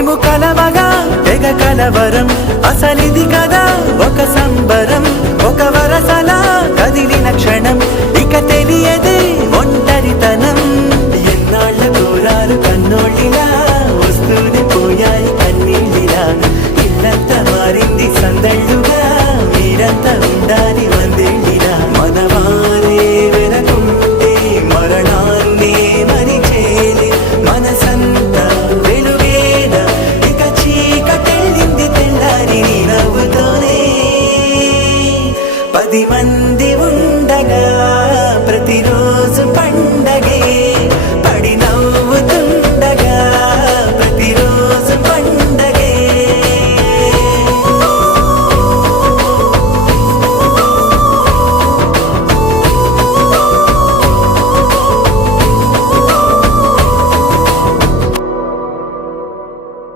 కలవగా తెగ కలవరం అసలిది కదా ఒక సంబరం ఒక వరసలా కదిలిన క్షణం